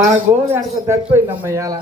మన గోవి అనుకో తప్పిపోయిందమ్మా ఇవాళ.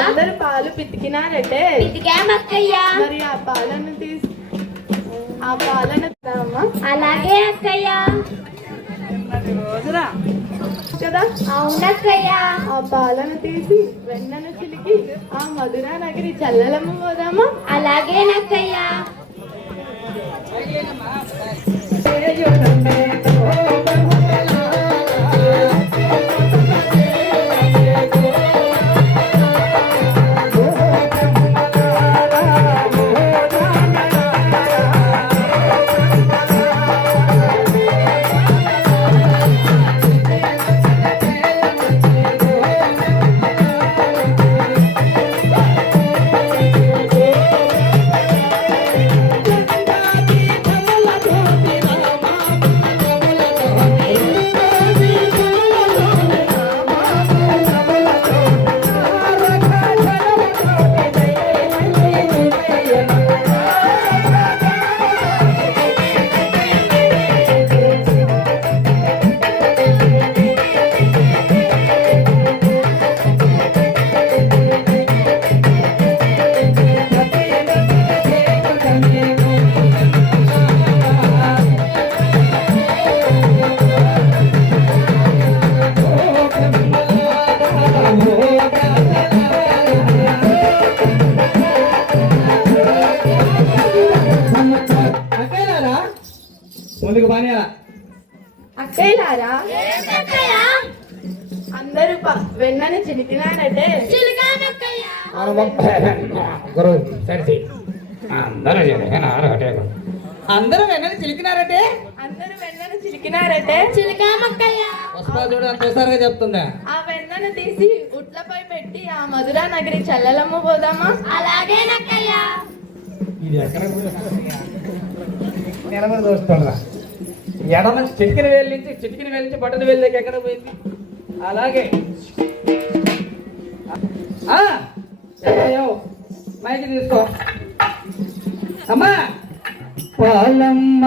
అందరు పాలు పితికినారంటే మరి ఆ పాలను అలాగే అక్కయ్య కదా. అవునక్కయ్య. ఆ పాలను తీసి వెన్నను చిలికి ఆ మధురా నగరి చల్లలమ్మ పోదామా? అలాగేనక్కయ్య. అక్కయ్యలారా అందరూ వెన్నని చిలికినారంటే అందరూ వెన్నని చిలికినారంటే చూసారుగా చెప్తుందా. ఆ వెన్నను తీసి ఉట్లపై పెట్టి ఆ మధురా నగరి చల్లలమ్మ పోదామా? అలాగేనక్కయ్య. ఇది ఎక్కడ నిలబడి చూస్తుండ్రా. ఎడమ చిటికిన వేలు నుంచి బట్టన వేలుకి ఎక్కడ పోయింది. అలాగే మైకి తీసుకో అమ్మా. పాలమ్మ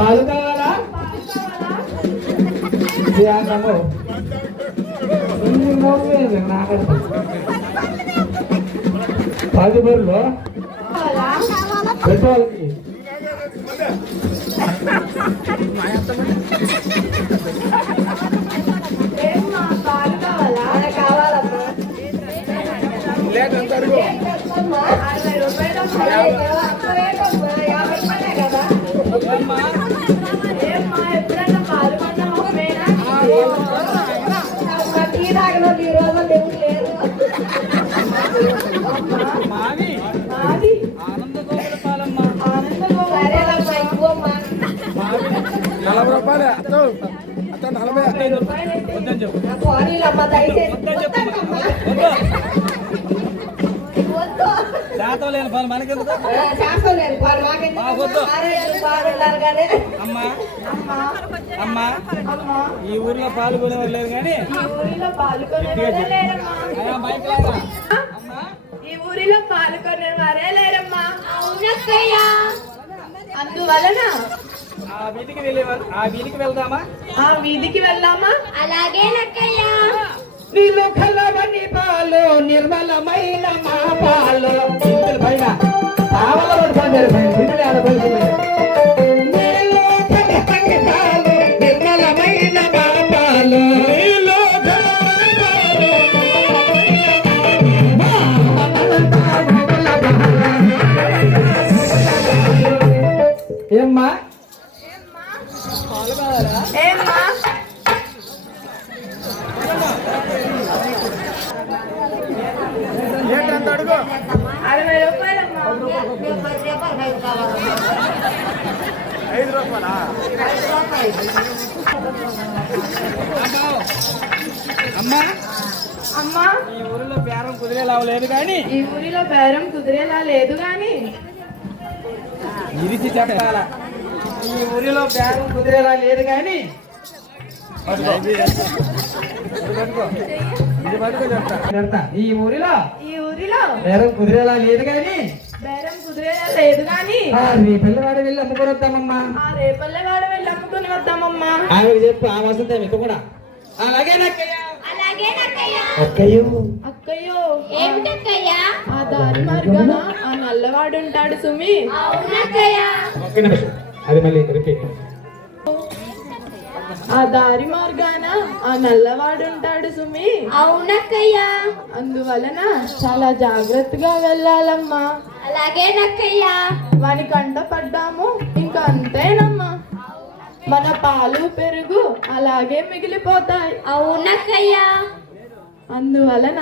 పాలు కావాలా ధ్యానము నాకడ 10 బర్రెలు పెట్రోల్కి ఏమ్మా, పాలు కావాలా? కావాలమ్మా. 60 రూపాయలమ్మా. 50 కదా. ఏమ్మా, ఎప్పుడన్నా పాలు కొన్నావా మేనా? టీ తాగిన ఈ రోజు లేరు. మాది ఆనందగోపుల పాలమ్మా. సరేలమ్మా, ఇవ్వమ్మా. 40 రూపాయలే అత్తో 40 వద్దని చెప్పు. పోనీలమ్మా, దయచేసి శాతం లేని పాలు మనకెందుకు చేస్తలేదు పాలు మాకెందుకు? మాకొద్దు. బాగున్నారు కానీ అమ్మా అమ్మా అమ్మా అమ్మా ఈ ఊర్లో పాలు కొనేవారు లేరు కానీ ఈ ఊరిలో పాల్గొనేవారే లేరమ్మా. బైక్ లాగా అమ్మా ఈ ఊరిలో పాల్గొనేవారే లేరమ్మా. అవునక్కయ్య అందువలన ఆ వీధికి వెళ్దామా ఆ వీధికి వెళ్దామా? అలాగేనక్కయ్య నీళ్ళు కలవని పాలు నిర్మలమైన మా పాలు పైన నీళ్ళు కలవని పాలు నిర్మలమైన మా పాలు ఏమ్మా ఏమ్మా 60 రూపాయలమ్మా. 5 రూపాయలా అమ్మా అమ్మా, ఈ ఊరిలో బేరం కుదిరేలా లేదు కానీ ఈ ఊరిలో బేరం కుదిరేలా లేదు గాని ఇరిచి చెప్పాలా ఈ ఊరిలో బేరం కుదిరేలా లేదు కానీ చెప్తా ఈ ఊరిలో ఈ ఊరిలో బేరం కుదిరేలా లేదు కానీ బేరం కుదిరేలా లేదు గాని నీ పిల్లవాడు వెళ్ళి అమ్ముకొని వద్దామమ్మా ఆ రేపల్లెవాడ వెళ్ళి అమ్ముకుని వద్దామమ్మా. ఆమెకు చెప్పు ఆ వసంత మీకు కూడా అలాగే అలాగేనక్కయ్య అక్కయ్యో అక్కయ్యో, ఏమిటక్కయ్య ఆ దారి మార్గాన ఆ నల్లవాడు ఉంటాడు సుమి. అవునక్కయ్య ఒక్క నిమిషం అది మళ్ళీ రిపీట్ ఆ దారి మార్గాన ఆ నల్లవాడు ఉంటాడు సుమి. అవునక్కయ్య అందువలన చాలా జాగ్రత్తగా వెళ్ళాలమ్మా. అలాగేనక్కయ్య వాని కంట పడ్డాము ఇంకా అంతేనమ్మా. మన పాలు పెరుగు అలాగే మిగిలిపోతాయి. అవునక్కయ్య అందువలన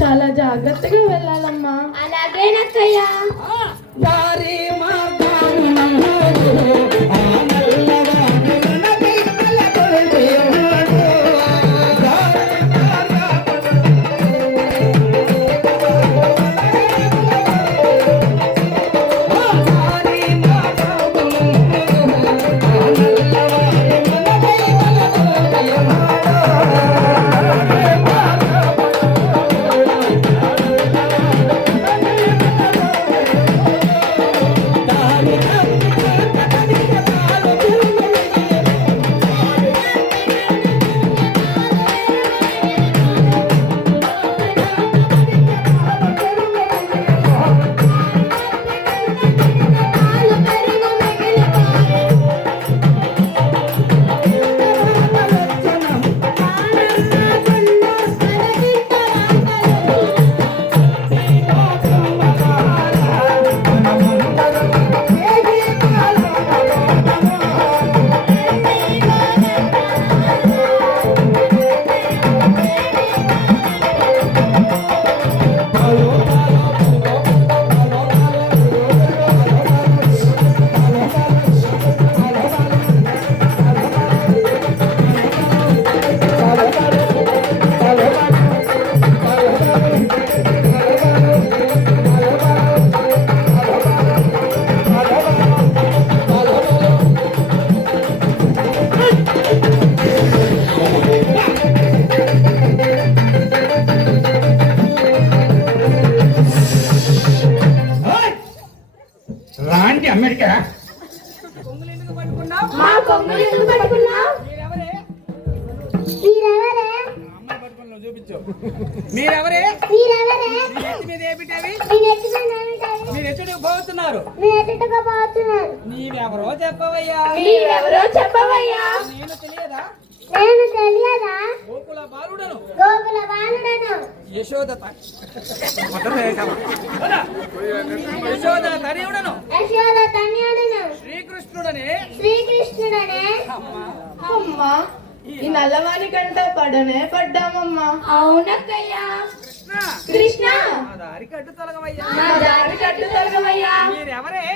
చాలా జాగ్రత్తగా వెళ్ళాలమ్మా. అలాగేనక్కయ్య దారి మార్గాన ఆ నల్లవాడు మనకై తలకొలిచేవాడు. దారి మార్గాన పట్టుకున్నావు? మా కొంగులు ఎందుకు పట్టుకున్నావు? మీరెవరే? మీరెవరే? అమ్మాయి పట్టుకుని నువ్వు చూపించు. మీరెవరే? మీరెవరే? మీ నెత్తి మీద ఏమిటవి? మీ నెత్తి మీద ఏమిటవి? మీరు ఎటుకు పోతున్నారు? మీ ఎదుటగా పోతున్నారు. నీవెవరో చెప్పవయ్యా. మీరెవరో చెప్పవయ్యా. నేను తెలియదా? నేను తెలియదా? గోకుల బాలుడను, గోకుల బాలుడను, యశోద యశోద తనయుడను, యశోద తనయుడను, శ్రీకృష్ణుడనే. శ్రీకృష్ణుడనే. అమ్మా, ఈ నల్లవాణి కంట పడనే పడ్డామమ్మా. అవునక్కయ్యా. కృష్ణ, కృష్ణ, నా దారి కట్టు తొలగవయ్యా. నా దారి కట్టు తొలగవయ్యా. మీరెవరే?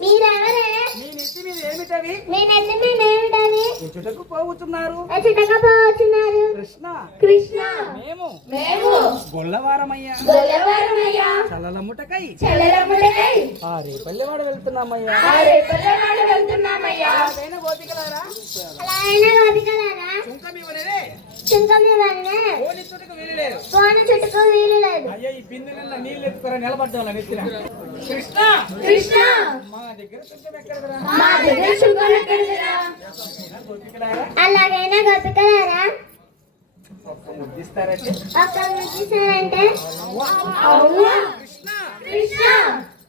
మీరెవరే? మీ నెత్తి మీద ఏమిటవి? మీ నెత్తి మీద ఏమిటవి? ఎటుటకు పోవుతున్నారు? ఎదుటకపోతున్నారు. కృష్ణ, కృష్ణ, మేము మేము గొల్లవారమయ్యా. గొల్లవారమయ్యా. చల్లలముటకై చెల్లెలమ్ములకై ఆ రేపల్లెవాడ వెళ్తున్నామయ్యా. ఆ రేపల్లెనాడు వెళ్తున్నామయ్యా. అలాగైనా గోపికలారా, అలా అయినా గోపికలారా, చుంకమివ్వలేదే, చుంకం ఇవ్వనే పోలీసులకు వీలులేదు. ఫోన్ చుట్టుకు వీలు లేదు. అయ్యా, ఈ బిందెల నీళ్ళు ఎత్తుకురా, నిలబడ్డా నెత్తిన. కృష్ణ, కృష్ణ, మా దగ్గర చుంకం ఎక్కడరా? మా దగ్గర చుంకం ఎక్కడిదిరా? గోపికలారా, అలాగైనా గోపికలారా, ఒక్క ముద్దిస్తారంటే. ఒక్క ముద్దిస్తారంటే అవునా? కృష్ణ, కృష్ణ,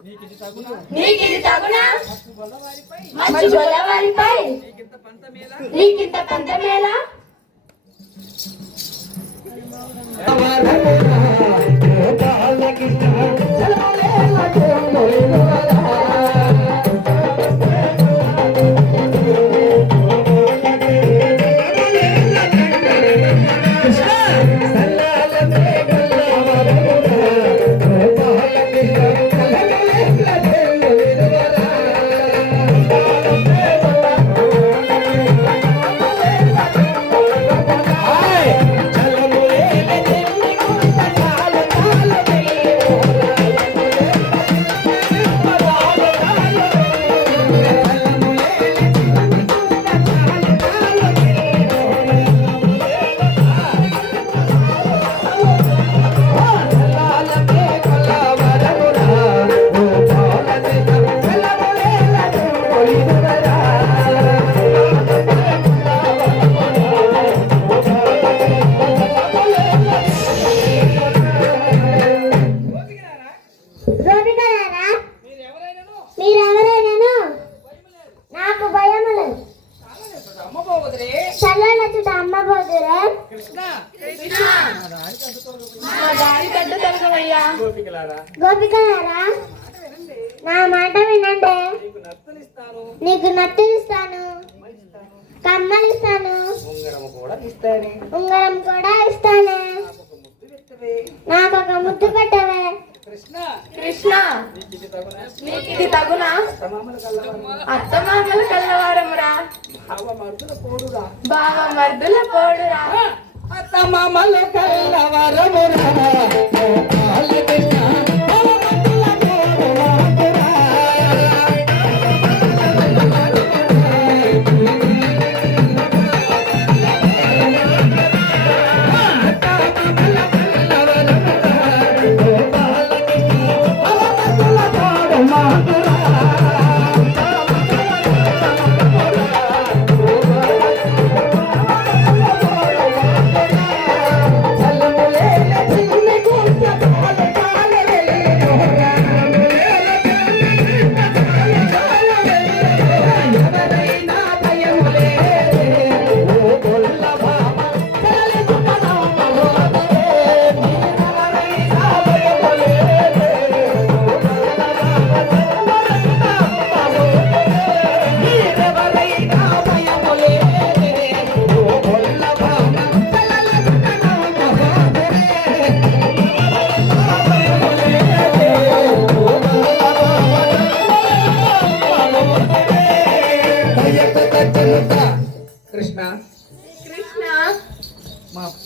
నీకు ఇది తగునా? నీకు ఇది తగునా? మస్తు గొల్లవారిపై మంచి గొల్లవారిపై నీకింత పంతమేలా? నీకింత పంతమేలా? గోపికలారా, మీరెవరైనాను మీరెవరైనాను నాకు భయము లేదు. అమ్మ పోవదురే. చల్లనచ్చుట అమ్మబోదురే. కృష్ణ, మా దారి కట్టు తొలగవయ్యా. గోపికలారా, గోపికలారా, నా మాట వినండి. నీకు నత్తలిస్తాను, నీకు నట్టులిస్తాను, కమ్మలిస్తాను, ఉంగరము కూడా ఇస్తాను. ఉంగరం కూడా ఇస్తాను. ఒక ముద్దు పెట్టవే. నాకు ఒక ముద్దు పెట్టవే. కృష్ణ, కృష్ణ, నీకు ఇది తగునా? నీకు ఇది తగునా? అత్తమామల కల్లవరము, అత్తమామల కల్లవారమురా, అవ్వ మరుదుల పోడురా. బావ మర్దుల పోడురా. అత్తమామల కల్లవరమురా. కృష్ణ, కృష్ణ,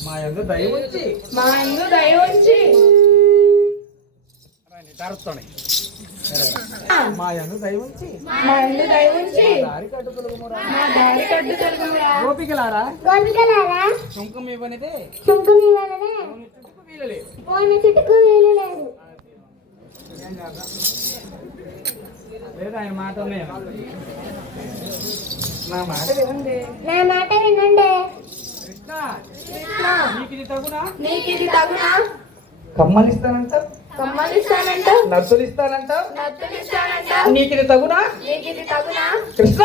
మా యందు దయ ఉంచి మా అందు దయ ఉంచి తరుస్తాను. మా యందు దయ ఉంచి మా అందు దయ ఉంచి దారి కట్టు తొలగుమురా. మా దారి కట్టు తొలగమురా. గోపికలారా, గోపికలారా, సుంకం ఇవ్వనిదే చుంకం ఇవ్వననే చుట్టుకు వీలలేదు. ఫోన్ చుట్టుకు వీలు లేదు. లేదు, ఆయన మాట ఉన్నాయి. నా మాట వినండి. నా మాట వినండి. కృష్ణ కృష్ణ నీకు ఇది తగునా? నీకు ఇది తగునా? కమ్మలిస్తానంట, కమ్మలిస్తానంట, నత్తులు ఇస్తానంట, నత్తులిస్తానంట, నీకు ఇది తగునా? నీకు ఇది తగునా? కృష్ణ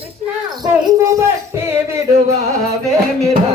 కృష్ణ కొంగు బట్టి విడువావేమిరా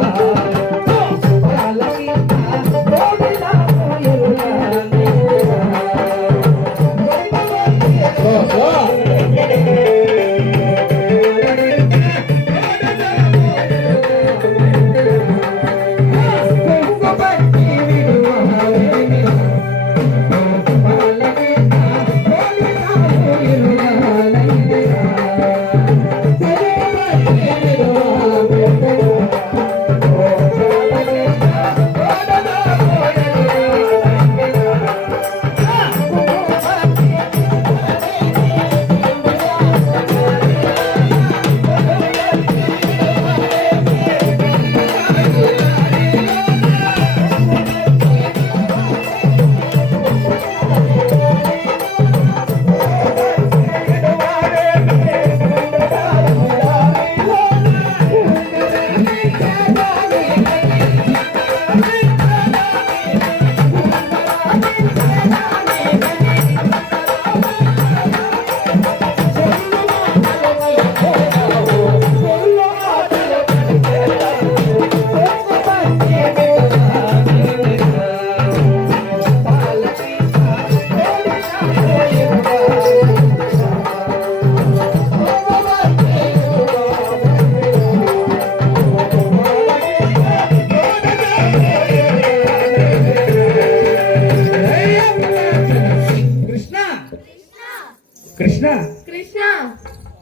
కృష్ణ కృష్ణ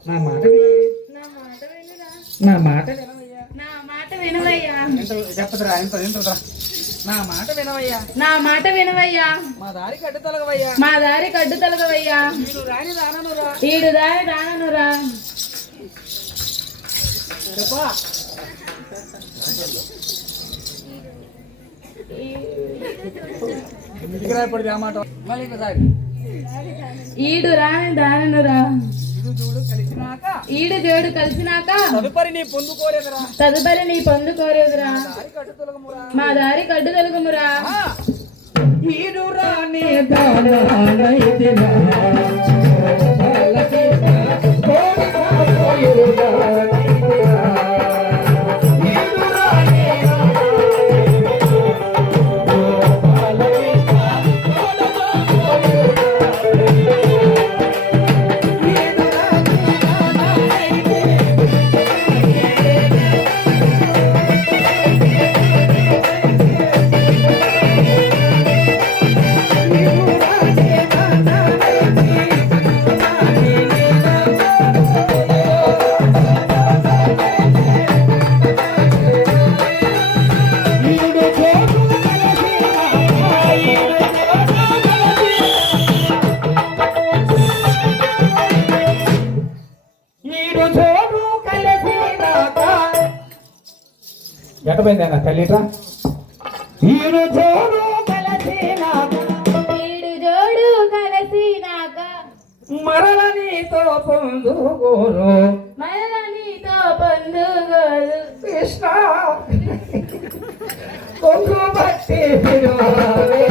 నా మాట వినవే. నా మాట వినురా. నా మాట వినవయ్యా. నా మాట వినవయ్యా. చెప్పదురా ఇంతరా నా మాట వినవయ్యా. నా మాట వినవయ్యా. మా దారికి అడ్డు తొలగవయ్యా. మా దారి కడ్డు తొలగవయ్యా. మీరు రాని దాననురా. ఈడు దారి రాననురా. చెప్పా ఇంటికి రాయపడి ఆ మాట మళ్ళీ ఇంకోసారి. ఈడు రాని దాననురా. ఇది చూడు కలిసినాక ఈడు జోడు కలిసినాక తదుపరి నీ పొందుకోలేదురా. తదుపరి నీ పొందు కోరేదురా. దారికి అడ్డు తొలగమురా. మా దారి కడ్డు తొలగమురా. ఈడు రాని దానైతిరా. ఎట్టపోయింది అన్న తల్లిట్రా. ఈడు జోడు కలిసినాక ఈడు జోడు కలిసినాక మరల నీతో పొందుకోరు. మరల నీతో పొందుకోరు. కృష్ణ కొంగు బట్టి విడువావే.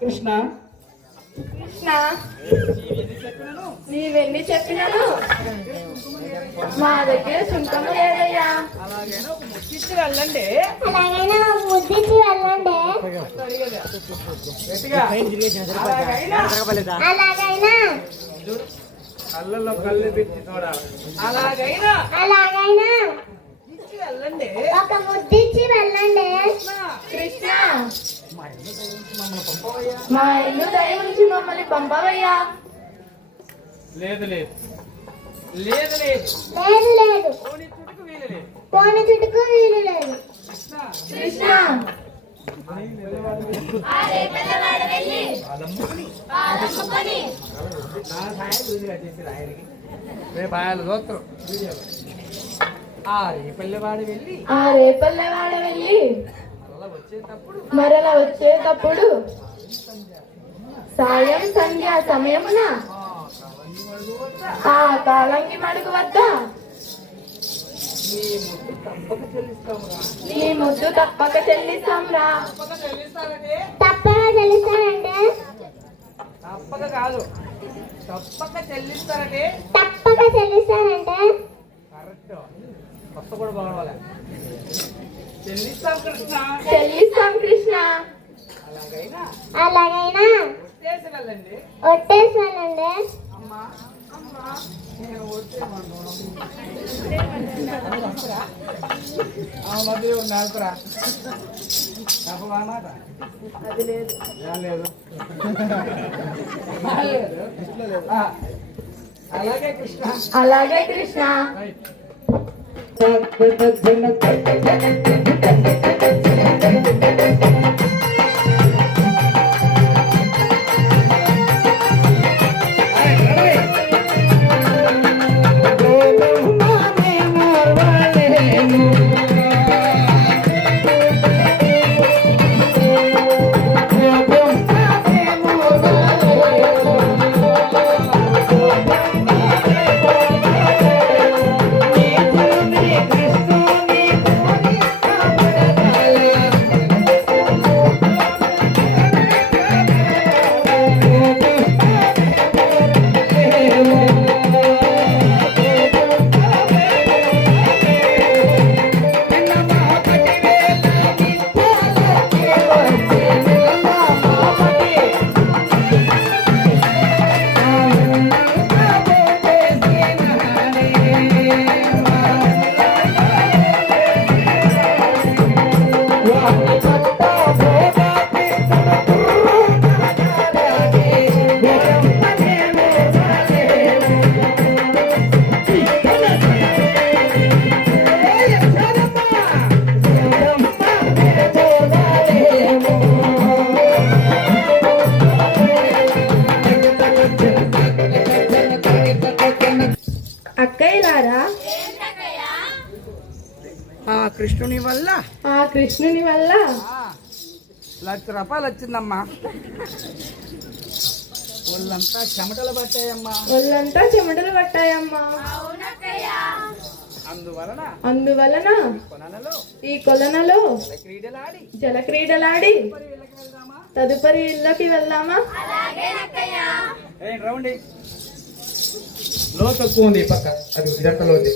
కృష్ణ కృష్ణ నీవెన్ని చెప్పినాను మా దగ్గర సుంకము లేదయ్యా. అలాగైనా ఒక ముచ్చిచ్చి వెళ్ళండి. అలాగైనా ముద్దించి వెళ్ళండి. గట్టిగా అలాగైనా అలాగైనా కళ్ళల్లో కళ్ళు పెట్టి చూడాలి. అలాగైనా అలాగైనా ఇచ్చి వెళ్ళండి. ఒక ముద్దించి వెళ్ళండి. కృష్ణ పంపవయ్యా. మా ఇల్లు దయ ఉంచి మమ్మల్ని పంపవయ్యా. లేదు లేదు లేదు లేదు లేదు లేదు పోనీ చుట్టుకు వీలు లేదు. పోని చుట్టుకు వీలు లేదు. కృష్ణ కృష్ణ రేపు ఆయన చూస్తారు ఆ రేపల్లెవాడు వెళ్ళి ఆ రేపల్లెవాడ వెళ్ళి అలా వచ్చేటప్పుడు మరలా వచ్చేటప్పుడు సాయం సంధ్యా సమయమున ఆ కాలంకి మడుగు వద్ద నీ ముద్దు తప్పక చెల్లిస్తామురా. నీ ముద్దు తప్పక చెల్లిస్తాంరా. తప్పక చెల్లిస్తానంటే తప్పగా తెలుస్తానంటే తప్పక కాదు తప్పక చెల్లిస్తారంటే తప్పగా చెల్లిస్తానంటే కరెక్ట్. కొత్త కూడా బాగోవాలి. చెల్లిస్తాం కృష్ణ. చెల్లిస్తాం కృష్ణ. అలాగైనా అలాగైనా వచ్చేసి వెళ్ళండి. ఒట్టేసానండి. అమ్మా అమ్మా నేను వచ్చేయమంటున్నాను. మధ్య నడుపురా నాకు ఆ మాట అది లేదు. ఏం లేదు ఆ, అలాగే కృష్ణ. అలాగే కృష్ణ. రైట్. అక్కయ్యలారా ఆ కృష్ణుని వల్ల ఆ కృష్ణుని వల్ల 1,00,000 రూపాయలు వచ్చిందమ్మా. వాళ్ళంతా చెమటలు పట్టాయమ్మా. ఒళ్ళంతా చెమటలు పట్టాయమ్మా. అందువలన కొనలలో ఈ కొలనలో క్రీడలాడి జలక్రీడలాడి మరి వీళ్ళకి వెళ్దామా? తదుపరి ఇళ్ళకి వెళ్దామా? రౌండ్ లో తక్కువ ఉంది ఈ పక్క. అది ఇదంతలో ఉంది.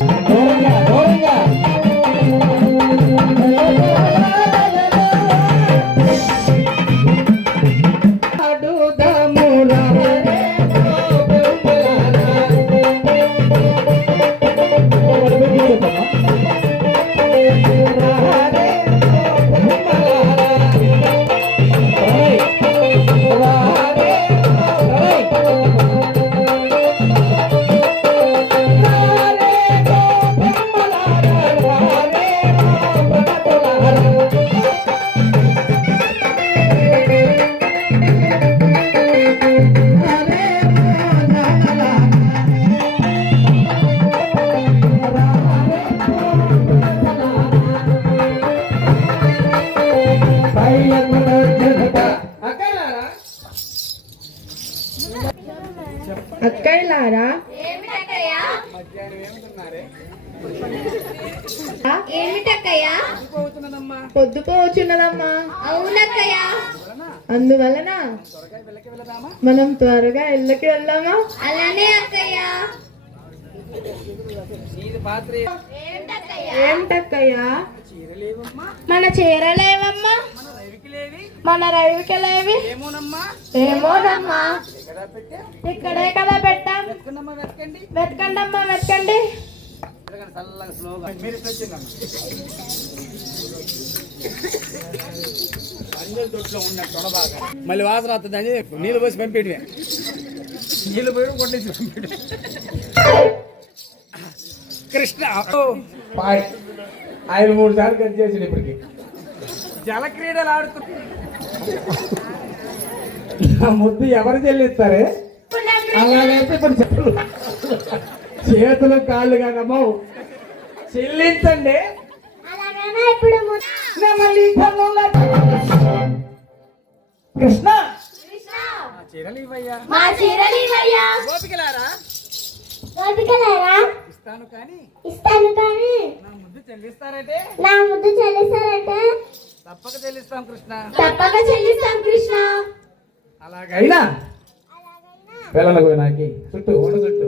అక్కయ్యలారా మధ్యాహ్నం ఏమిటున్నారే? ఏమిటక్కయ్యా? పొద్దుపోవచ్చున్నదమ్మా. అవునక్కయ్యా. అందువలన త్వరగా వెళ్ళకి వెళదామా? మనం త్వరగా ఇళ్ళకి వెళ్దామా? అలానే అక్కయ్యా. నీది పాత్ర ఏంటక్కయ్యా? చీరలేవమ్మా. మన చీరలేవమ్మా. మన రవికి లేవి. మన రవికలేవి. ఏమోనమ్మా. ఏమోనమ్మా. ఎక్కడ పెట్టా? ఇక్కడే కదా పెట్టాం. వెతకండమ్మా వెతకండి. వెతకండమ్మా వెతకండి. తిరగండి చల్లగా స్లోగా. మీరు ఇట్లా వచ్చిందమ్మా. మళ్ళీ వాసన వస్తుందని నీళ్ళు పోసి పంపేటివే. నీళ్ళు పోయి కొట్టేసి కృష్ణ పాయ్ ఆయన 3 సార్లు కట్ చేసాడు ఇప్పటికి. జల క్రీడలు ఆడుతున్నా ముద్దు ఎవరు చెల్లిస్తారే? అలాగైతే ఇప్పుడు చేతులు కాళ్ళు కాదమ్మా చెల్లించండి. మళ్ళీ కృష్ణ చీరలు ఇవ్వయ్యా, మా చీరలు ఇవ్వయ్యా. గోపికలారా గోపికలారా ఇస్తాను కానీ నా ముద్దు చెల్లిస్తారంటే తప్పక చెల్లిస్తాం కృష్ణ. అలాగైనా పిల్లలకు నాకి చుట్టూ ఒళ్ళు చుట్టూ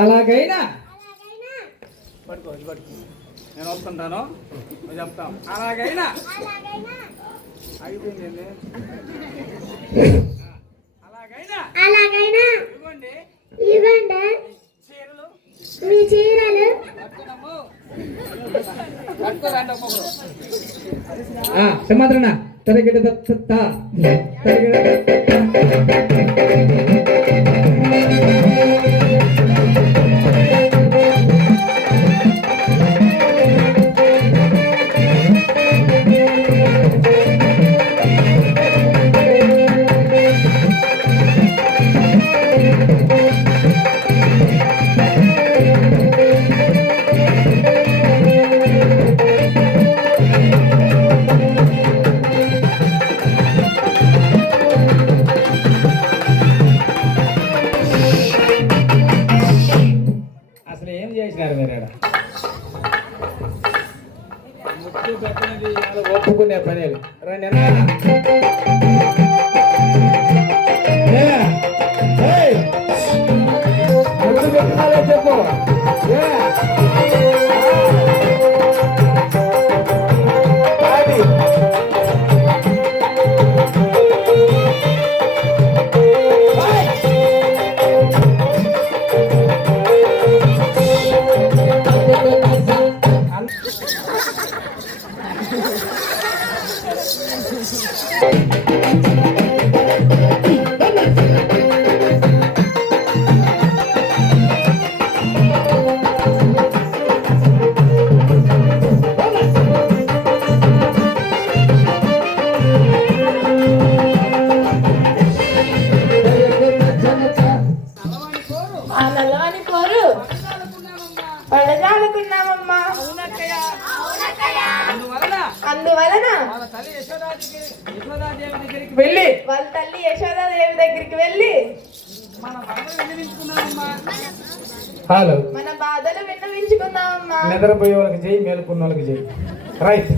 అలాగైనా పట్టుకో నేను వస్తుంటాను, నువ్వు చెప్తాం. అలాగైనా అయిపోయింది. అలాగైనా ఇవ్వండి చీరలు మీ చీరలు. సింహాద్రణ తరగడ దత్త ఒప్పుకునే పని రండి చెప్పు. అందువలన వెళ్ళి వాళ్ళ తల్లి యశోదాదేవి దగ్గరికి వెళ్ళి హలో మన బాధలు విన్నవించుకుందామమ్మా. నిద్రపోయే వాళ్ళకి చేయి, మేలుకున్న వాళ్ళకి చేయి. రైట్.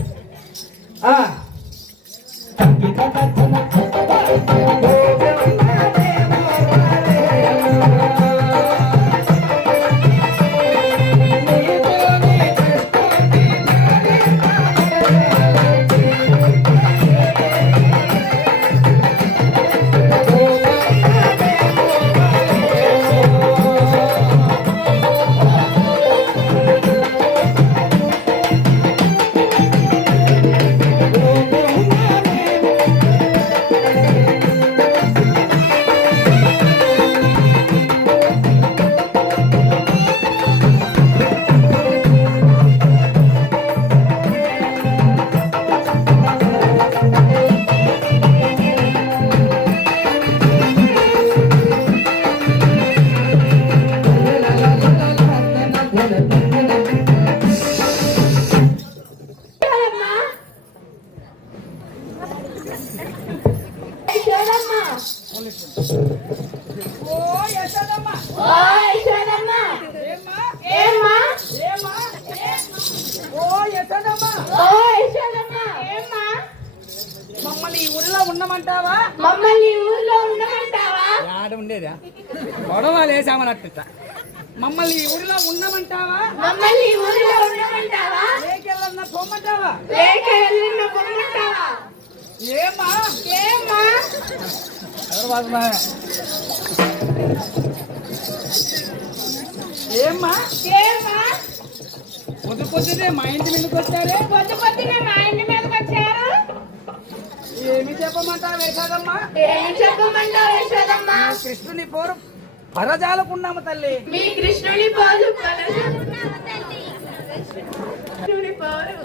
మమ్మల్ని ఈ ఊర్లో ఉండమంటావా? ఆడ ఉండేదా గొడవ లేసామన్నట్ట. మమ్మల్ని ఈ ఊరిలో ఉండమంటావా? లేకెళ్ళన్నా పొమ్మంటావా? ఏమా ఎవరు బాధమా? ఏమ్మా పొద్దునే మా ఇంటి మీదకి వచ్చారు. ఏమి చెప్పమంటావు యశోదమ్మా? ఏమి చెప్పమంటావు యశోదమ్మ? కృష్ణుని పోరు పరజాలకున్నాము తల్లి. మీ కృష్ణుని పోరు కృష్ణుని పోరు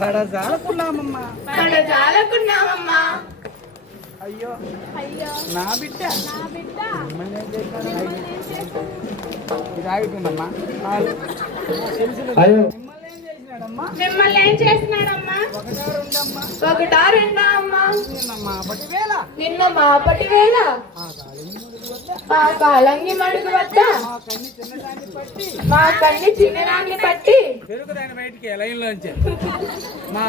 పరజాలకున్నామమ్మా. జాలకున్నామమ్మా. అయ్యో అయ్యో నా బిడ్డ నా బిడ్డ మిమ్మల్ని ఏం చేశారు? మిమ్మల్ని ఏం చేశాడు? ఇది ఆగుతుందమ్మా. అయ్యో మిమ్మల్ని ఏం చేసినాడమ్మా? మిమ్మల్ని ఏం చేస్తున్నాడమ్మా? ఒకటో రెండమ్మా. ఒకటా రెండా అమ్మా? నిన్నమ్మా పట్టివేళ నిన్న మాపటి వేళ ఆ కాలంగి మడుగు వద్ద మా కన్ని చిన్నదాన్ని పట్టి మా కన్ని చిన్నదాన్ని పట్టి పెరుగుదాన్ని బయటికి లైన్లోంచి మా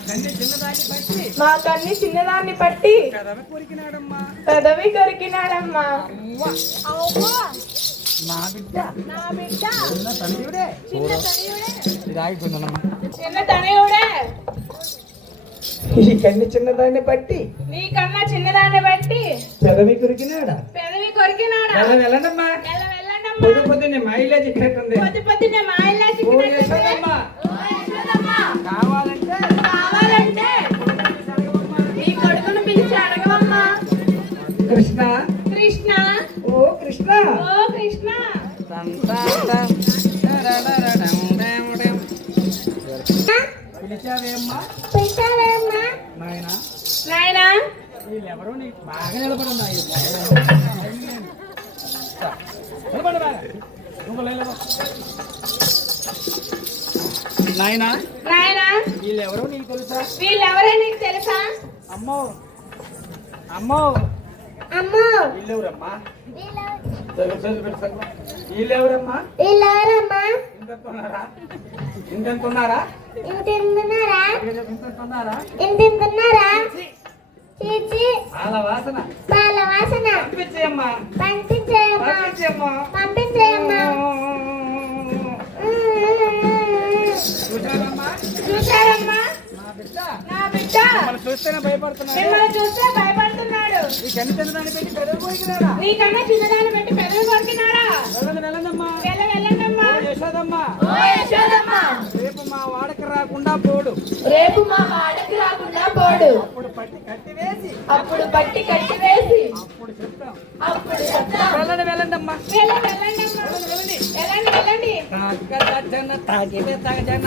కన్ని చిన్నదాన్ని పట్టి మా కన్ని చిన్నదాన్ని పట్టి కదవి కొరికినాడమ్మా. పెదవి కొరికినాడమ్మా. అవ్వ! నా బిడ్డ నా బిడ్డ చిన్న తండ్రియుడే. చిన్న తనయుడే ఇది ఆగుతుందమ్మా. చిన్న తనయుడే ఈ కన్ని చిన్నదాన్ని బట్టి నీకన్నా చిన్నదాన్ని బట్టి పెదవి కురికినాడా? పెదవి కొరికినాడా? వెళ్ళండమ్మా. వెళ్ళండమ్మా. పొద్దు పొద్దున్నే మైలేజ్ ఇక్కడుంది. పొద్దు పొద్దున్నే మా ఇల్లు ఓ యశోదమ్మా, కావాలంటే కావాలంటే నీ కొడుకును పిలిచి అడగవమ్మా. కృష్ణ. కృష్ణ ఓ కృష్ణ. ఓ కృష్ణ పిలిచావేమ్మా పిలిచావేమ్మా? నాయనా? నాయనా వీళ్ళెవరో నీకు బాగా నిలబడున్నాయి. నిలబడు బాగా. నువ్వు నిలబడు. నాయనా నాయనా వీళ్ళెవరో నీకు తెలుసా? వీళ్ళెవరో నీకు తెలుసా? అమ్మో అమ్మో అమ్మో వీళ్ళెవరమ్మా? వీళ్ళెవరు- వీళ్ళెవరమ్మా? వీళ్ళెవరమ్మా? ఇంతన్నారా? ఇంతన్నారా? ఇంతింతున్నారా? ఇంతన్నారా? ఇంతింతున్నారా? చీచి వాళ్ళ వాసన వాళ్ళ వాసన పంపించేయమ్మా. పంపించేయమ్మా. పంపించేయమ్మా. పంపించేయమ్మా. చూశారమ్మా? చూశారమ్మా? నా బిడ్డ నా బిడ్డ మిమ్మల్ని చూస్తేనే భయపడుతున్నాడు. మిమ్మల్ని చూస్తే భయపడుతున్నాడు. ఈ కన్ను చిన్నదాన్ని పెట్టి పెదవి పోయినాడా? నీకన్నా చిన్నదాన్ని పెట్టి పెదవి కొరికినాడా? వెళ్ళండమ్మా. వెళ్ళండమ్మా. ఓ యశోదమ్మా, ఓ యశోదమ్మ రేపు మా వాడకి రాకుండా పోడు. రేపు మా వాడకి రాకుండా పోడు. అప్పుడు పట్టి కట్టి వేసి అప్పుడు బట్టి కట్టి వేసి అప్పుడు చెప్తాం. అప్పుడు చెప్తాం. వెళ్ళండమ్మా. వెళ్ళండమ్మా. వెళ్ళండి. తాగితే తాగజన